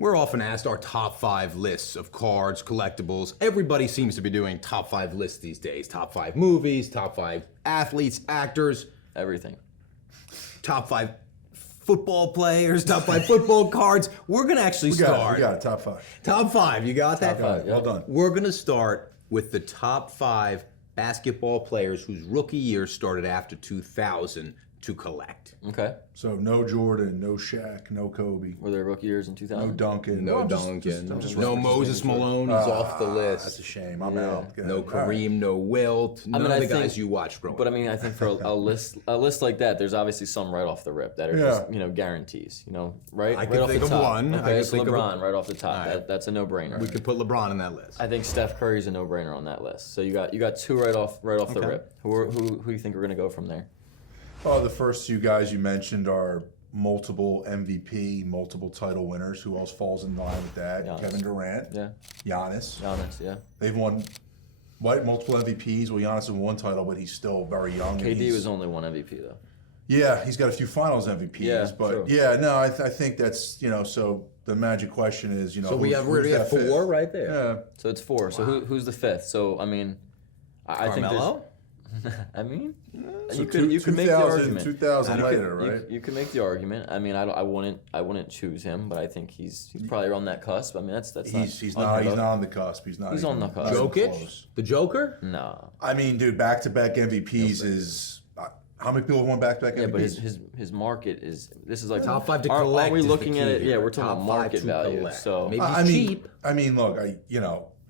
We're often asked our top 5 lists of cards, collectibles. Everybody seems to be doing top 5 lists these days. Top 5 movies, top 5 athletes, actors. Everything. Top 5 football players, top 5 football cards. We're going to actually start. We got it, top 5. Top 5, you got that? Top 5, Well done. We're going to start with the top 5 basketball players whose rookie year started after 2000 to collect. Okay. So no Jordan, no Shaq, no Kobe, Were there rookie years in 2000? no Duncan. No I'm Duncan. just No running Moses these names. Malone. He's off the That's a list. shame. I'm out. Go No ahead. All right. Kareem, no Wilt. None of the guys you watched growing But I up. mean, I think for a list like that, there's obviously some right off the rip that are just guarantees. Right. I right can off think the of top. one. I Okay, can so think of LeBron right off the top. All right. That's a no-brainer. We could put LeBron on that list. I think Steph Curry's a no-brainer on that list. So you got two right off the rip. Who you think are going to go from there? Oh, the first two guys you mentioned are multiple MVP, multiple title winners. Who else falls in line with that? Giannis. Kevin Durant. Yeah. Giannis. Yeah. They've won multiple MVPs. Well, Giannis has one title, but he's still very young. and KD he's- was only one MVP though. Yeah, he's got a few Finals MVPs. Yeah, but true. I think that's so the magic question is So we have who's that 4 fifth? right there. Yeah. So it's 4. So who's the 5th? So I mean, I think there's. Carmelo? I mean, So you could make the 2000 argument. 2000 later, right? You can make the argument. I mean, I wouldn't choose him, but I think he's probably on that cusp. I mean, that's He's not not on the cusp. He's not. He's on even- the cusp. not even Jokic? close. The Joker? No. I mean, dude, back-to-back MVPs is how many people have won back-to-back MVPs? Yeah, but his market is like Top 5 to aren't collect we is the looking at key it? Yeah, here. we're talking Top about 5 market to value. collect. So Maybe I he's mean, cheap. look,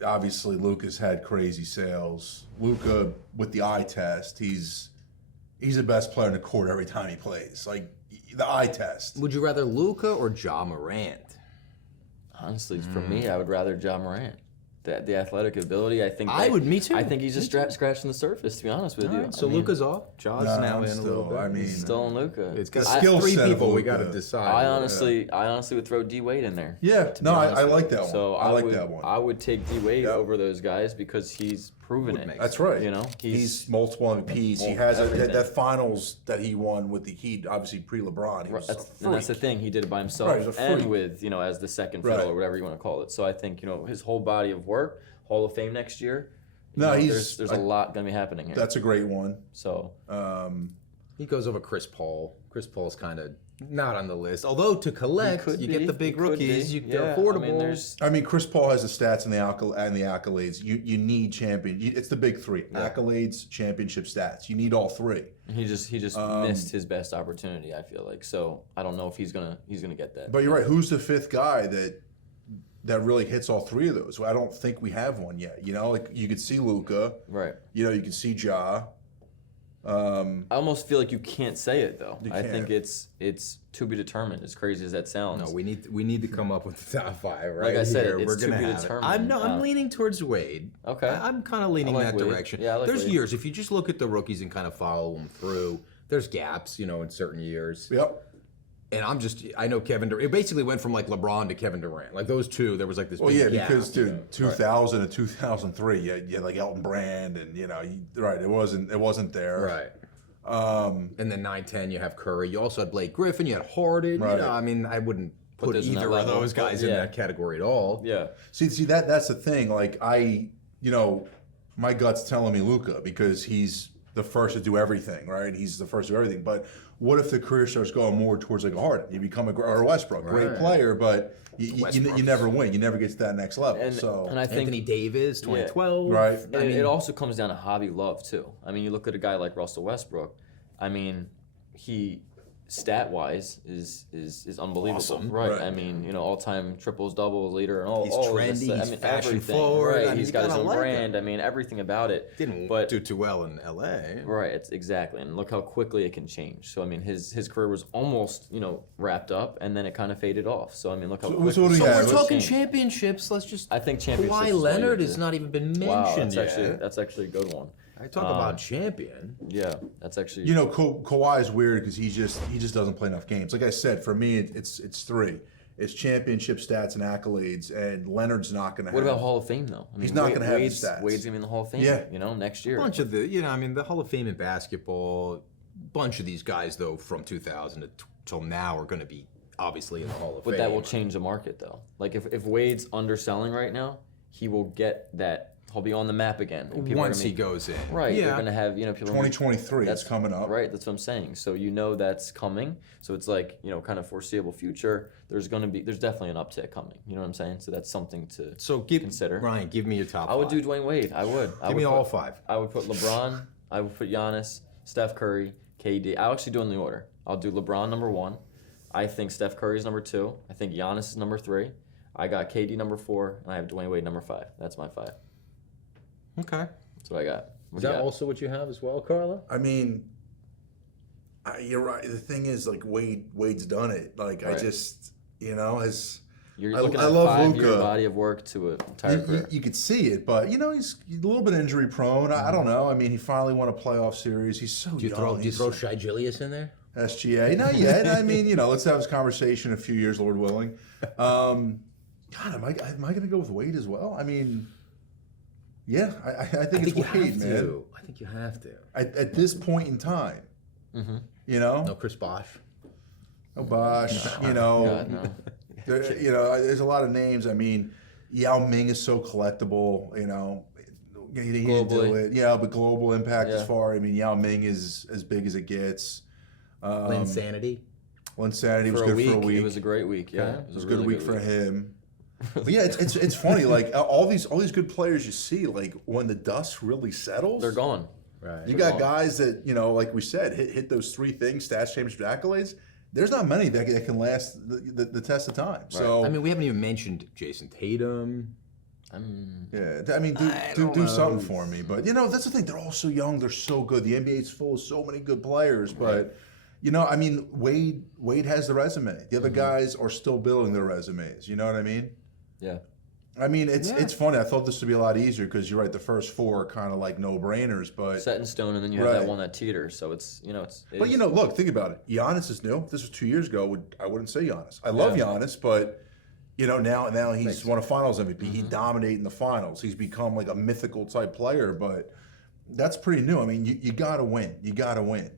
obviously Luka's had crazy sales. Luka with the eye test, he's the best player in the court every time he plays. Like the eye test. Would you rather Luka or Ja Morant? honestly, for me, I would rather Ja Morant. The athletic ability, I think. Me too. I think he's just scratching the surface. To be honest with you. So I mean, Luka's off. Ja's No, now I'm in a little still- bit. I mean, still on Luka. It's got skill 3 set of people we Luka. got to decide. I honestly would throw D Wade in there. Yeah, to be no, honest I with like you. that one. So I like would, that one. I would take D Wade Yep. over those guys because he's proven Would it. make That's right. You know, he's multiple MVPs. He has everything. that finals that he won with the Heat, obviously pre-LeBron. He was a and that's the freak. thing. He did it by himself Right, he's a and freak. with as the second fiddle Right. or whatever you want to call it. So I think his whole body of work, Hall of Fame next year. No, there's a lot going to be happening here. That's a great one. So He goes over Chris Paul. Chris Paul's kind of not on the list. Although to collect, could you be. get the big He could rookies. be. They're Yeah, affordable. I mean, there's I mean, Chris Paul has the stats and the accolades. You need it's the big 3: accolades, championship stats. You need all 3. he just missed his best opportunity. I feel like so. I don't know if he's gonna get that. But you're right. Who's the 5th guy that really hits all 3 of those? I don't think we have one yet. Like you could see Luka. Right. You can see Ja. I almost feel like you can't say it though. I can't. think it's to be determined. As crazy as that sounds. No, we need to come up with the top 5, right? Like I said, here. it's We're to gonna be have it. determined. I'm leaning towards Wade. Okay. I'm kind of leaning I like that Wade. direction. Yeah, I like There's Wade. years if you just look at the rookies and kind of follow them through. There's gaps, in certain years. Yep. And I know Kevin Durant. It basically went from like LeBron to Kevin Durant. Like those two, there was like this. Well, big yeah, gap, because dude, 2000 and 2003, you had like Elton Brand, and right, it wasn't there. Right. And then 9-10, you have Curry. You also had Blake Griffin. You had Harden. Right. I mean, I wouldn't put those in that either of level. those guys in Yeah. that category at all. Yeah. See, that's the thing. Like my gut's telling me Luka because he's the first to do everything, right? He's the first to do everything. But what if the career starts going more towards like a Harden? You become or a Westbrook, great player, but you never win. You never get to that next level. And I think Anthony Davis, 2012. Right. And it also comes down to hobby love too. I mean, you look at a guy like Russell Westbrook. I mean, he stat-wise is unbelievable, Awesome. right? I mean, all-time triples, doubles leader, and all. He's all trendy, Of this, he's fashion everything, forward. right? I mean, He's you got his gotta own like brand. I mean, everything about it. Didn't do too well in LA. Right, it's exactly, and look how quickly it can change. So I mean, his career was almost wrapped up, and then it kind of faded off. So I mean, look how quickly. so what do you So have? we're Let's talking change. championships. Let's just. I think championships. Kawhi is what Leonard you has do. not even been Wow, mentioned that's actually a good one. I talk about champion. Yeah, that's actually. Kawhi is weird because he just doesn't play enough games. Like I said, for me, it's 3. It's championship stats and accolades, and Leonard's not going to have. What about Hall of Fame though? I mean, He's not gonna have the Wade's stats. Wade's gonna be in the Hall of Fame. Yeah. Next year. A bunch of the Hall of Fame in basketball. Bunch of these guys though from 2000 till now are going to be obviously in the Hall of But Fame. that will change the market, though. Like, if Wade's underselling right now, he will get that. He'll be on the map again. And people are once gonna he goes in. Right. Yeah. You're going to have, people. 2023 That's is coming up. Right. That's what I'm saying. So that's coming. So it's like, kind of foreseeable future. There's definitely an uptick coming. You know what I'm saying? So that's something to consider. Ryan, give me your top I would five. do Dwayne Wade. I would. Give me all five. I would put LeBron. I would put Giannis, Steph Curry, KD. I'll actually do it in the order. I'll do LeBron number 1. I think Steph Curry is number 2. I think Giannis is number 3. I got KD number 4, and I have Dwayne Wade number 5. That's my 5. Okay. That's what I got. Is that also what you have as well, Carlo? I mean, you're right. The thing is, like, Wade's done it. Like, Right. I just, has. You're I looking at a love 5-year Luka. body of work to an entire career. You could see it, but he's a little bit injury prone. I don't know. I mean, he finally won a playoff series. He's so Do you young. throw Shai Gilgeous in there? SGA, not yet. I mean, let's have this conversation in a few years, Lord willing. God, am I going to go with Wade as well? I mean, yeah, I think it's Wade, man. I think you have to. At this point in time, No Chris Bosh. Oh, Bosh, God, no. there's a lot of names. I mean, Yao Ming is so collectible. He didn't do it. Yeah, but global impact as far. I mean, Yao Ming is as big as it gets. Linsanity. Linsanity was good for a week. It was a great week. Yeah, It was a good week for him. But yeah, it's funny. Like all these good players you see, like when the dust really settles, They're gone. Right. You got guys that like we said, hit those 3 things: stats, championship, accolades. There's not many that can last the test of time. So I mean, we haven't even mentioned Jason Tatum. Yeah, I mean, do something for me. But that's the thing. They're all so young. They're so good. The NBA's full of so many good players. But I mean, Wade has the resume. The other guys are still building their resumes. You know what I mean? Yeah. I mean, it's funny. I thought this would be a lot easier because you're right. The first 4 are kind of like no-brainers, but Set in stone, and then you have that one that teeters. So it's But look, think about it. Giannis is new. If this was 2 years ago, I wouldn't say Giannis. I love Giannis, but now he's won a Finals MVP. He dominated in the finals. He's become like a mythical type player, but that's pretty new. I mean, you got to win. You got to win.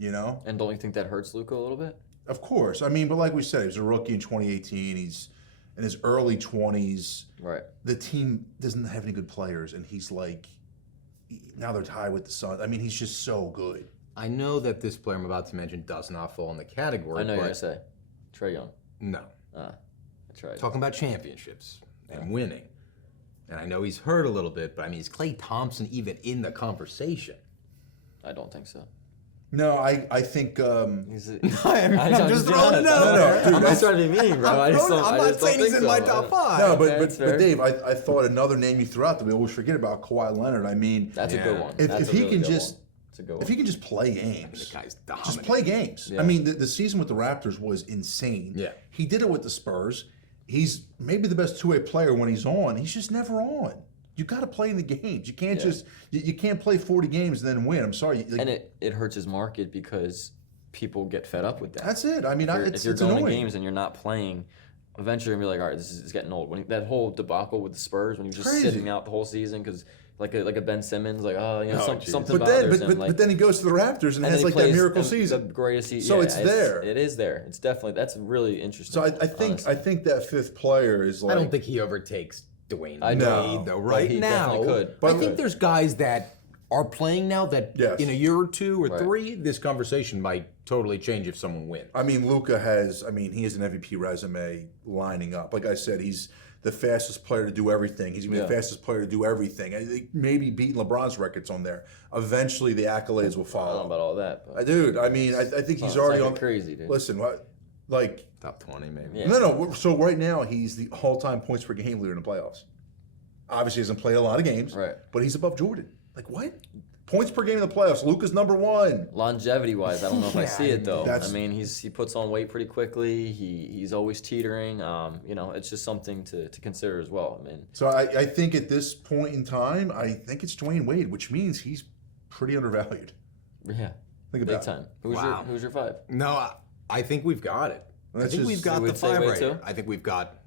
And don't you think that hurts Luka a little bit? Of course. I mean, but like we said, he was a rookie in 2018. He's in his early 20s. Right. The team doesn't have any good players, and he's like, now they're tied with the Suns. I mean, he's just so good. I know that this player I'm about to mention does not fall in the category. I know you're going to say Trae Young. No. That's right. Talking about championships and winning. And I know he's hurt a little bit, but I mean, is Klay Thompson even in the conversation? I don't think so. No, I think. I'm just throwing it out there. I'm not trying to be mean, bro. I'm not saying he's in my top 5. No, but That's fair. Dave, I thought another name you threw out that we always forget about, Kawhi Leonard. I mean, That's a good one. if he can just It's a good one. if he can just play games, The guy's dominant. just play games. Yeah. I mean, the season with the Raptors was insane. Yeah. He did it with the Spurs. He's maybe the best 2-way player when he's on. He's just never on. You got to play in the games. You can't just you can't play 40 games and then win. I'm sorry. And it hurts his market because people get fed up with that. That's it. I mean, if you're it's going annoying. to games and you're not playing, eventually you're gonna be like, all right, this is getting old. When that whole debacle with the Spurs, when he was just Crazy. sitting out the whole season because like a Ben Simmons, like something But then, bothers him. but then he goes to the Raptors and and has then he like that plays miracle the season. greatest season. So it's there. It is there. It's definitely that's really interesting. So I think that 5th player is like. I don't think he overtakes Dwayne I know. Wade, though. But Right he now, definitely could. I think there's guys that are playing now that Yes. in a year or 2 or Right. 3, this conversation might totally change if someone wins. I mean, Luka has. I mean, he has an MVP resume lining up. Like I said, he's the fastest player to do everything. He's gonna be the fastest player to do everything. I think maybe beating LeBron's records on there. Eventually, the accolades will I don't know follow. about all that. But Dude, I mean, I think he's it's already like on. crazy, dude. Listen, like Top 20, maybe. Yeah. no. So right now, he's the all-time points per game leader in the playoffs. Obviously, he doesn't play a lot of games, Right. but he's above Jordan. Like what? Points per game in the playoffs. Luka's number 1. Longevity wise, I don't know if I see it though. That's- I mean, he puts on weight pretty quickly. He's always teetering. It's just something to consider as well. I mean, So I think at this point in time, I think it's Dwayne Wade, which means he's pretty undervalued. yeah, Think big about it. time. Wow. Who's your 5? No, I think we've got it. I That's think just- we've got You the would say 5 Wade right too? here. I think we've got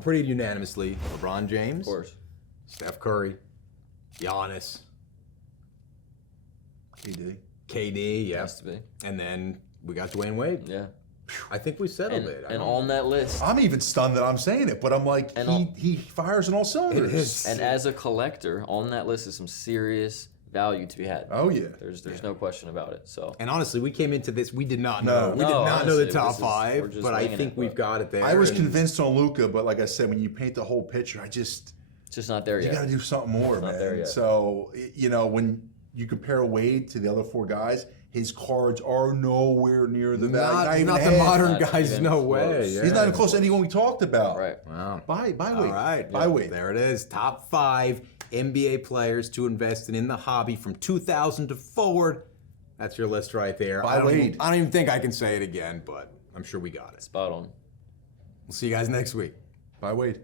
pretty unanimously LeBron James, Of course. Steph Curry, Giannis, KD. KD, yeah. Has to be. And then we got Dwayne Wade. Yeah. I think we settled it. And on that list, I'm even stunned that I'm saying it, but I'm like, he fires on all cylinders. and as a collector, on that list is some serious value to be had. Oh yeah. There's no question about it. So. And honestly, we came into this, we did not know. No. We did No, not know the honestly, top this is- we're five, just but I winging think it, we've but- got it there. I was and- convinced on Luka, but like I said, when you paint the whole picture, It's just not there you yet. got to do something more, not man. there yet. So when you compare Wade to the other four guys, his cards are nowhere near the value. Not the half. modern Not guys, even no close. way. He's not even close to anyone we talked about. Right. Wow. Buy Wade. All right. Buy Wade. There it is. Top 5 NBA players to invest in the hobby from 2000 to forward. That's your list right there. Buy Wade. I don't even think I can say it again, but I'm sure we got it. Spot on. We'll see you guys next week. Buy Wade.